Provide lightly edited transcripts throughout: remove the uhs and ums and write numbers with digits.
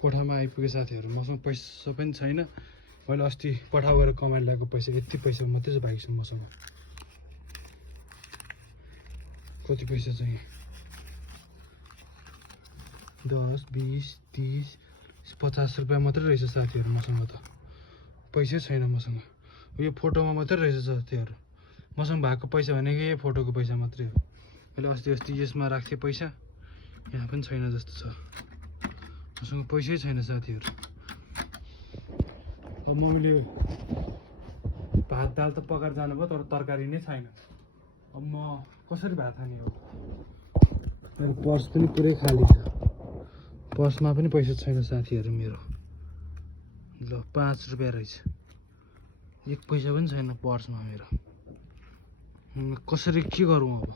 कोठामा आइपुगे साथीहरू। मसँग पैसा पनि छैन। मैले अस्ति पठाउ गरेर कमाएर ल्याएको पैसा, यति पैसा मात्रै चाहिँ बाँकी छ मसँग। कति पैसा चाहिँ 10, 20, 30, 50 रुपियाँ मात्रै रहेछ साथीहरू मसँग त। पैसै छैन मसँग। यो फोटोमा मात्रै रहेछ साथीहरू। मसँग भएको पैसा भनेको यही फोटोको पैसा मात्रै हो। मैले अस्ति यसमा राख्थेँ पैसा, यहाँ पनि छैन जस्तो छ। मसँग पैसै छैन साथीहरू। अब मम्मीले भात दाल त पकाएर जानुभयो, तर तरकारी नै छैन। अब म कसरी भात खाने हो? मेरो पर्स पनि पुरै खाली छ। पर्समा पनि पैसा छैन साथीहरू मेरो। ल 5 रुपियाँ रहेछ, 1 पैसा पनि छैन पर्समा मेरो। कसरी के गरौँ अब?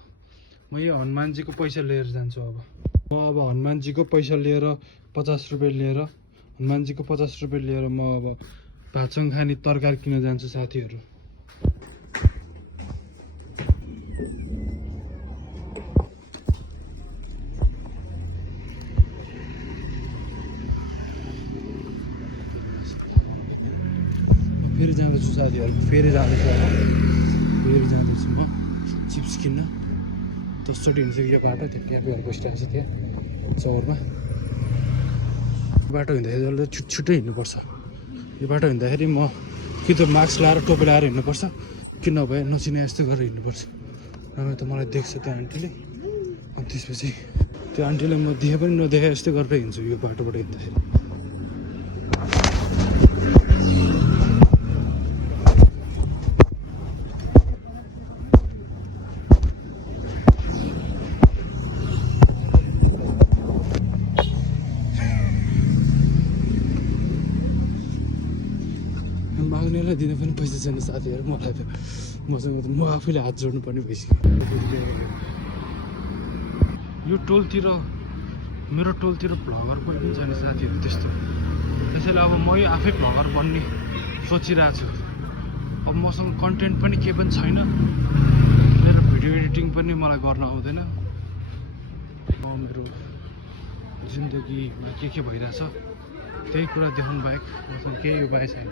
म यो हनुमानजीको पैसा लिएर जान्छु अब। म अब हनुमानजीको पैसा लिएर 50 रुपियाँ लिएर, हनुमानजीको 50 रुपियाँ लिएर म अब भातसँग खाने तरकारी किन्न जान्छु साथीहरू। फेरि जाँदैछु साथीहरू, फेरि जाँदैछु म चिप्स किन्न। 10चोटि हिँडिसक्यो यो बाटो। त्यो त्यहाँ गएर बसिरहेको छ त्यहाँ चौरमा। बाटो हिँड्दाखेरि छिट्छिटै हिँड्नुपर्छ। यो बाटो हिँड्दाखेरि म कि त मास्क लाएर टोपी लाएर हिँड्नुपर्छ, कि नभए नचिने यस्तो गरेर हिँड्नुपर्छ। नभए त मलाई देख्छ त्यो आन्टीले, अनि त्यसपछि त्यो आन्टीलाई म देखे पनि नदेखे यस्तै गरेर हिँड्छु यो बाटोबाट हिँड्दाखेरि। माग्नेलाई दिन पनि पैसा छैन साथीहरू मलाई त। मसँग त म आफैले हात जोड्नु पर्ने भइसक्यो। यो टोलतिर, मेरो टोलतिर भ्लगर कोही पनि छैन साथीहरू त्यस्तो। त्यसैले अब म आफै भ्लगर बन्ने सोचिरहेको छु। अब मसँग कन्टेन्ट पनि केही पनि छैन। मेरो भिडियो एडिटिङ पनि मलाई गर्न आउँदैन। मेरो जिन्दगीमा के भइरहेछ त्यही कुरा देखाउनु बाहेक मसँग केही उपाय छैन।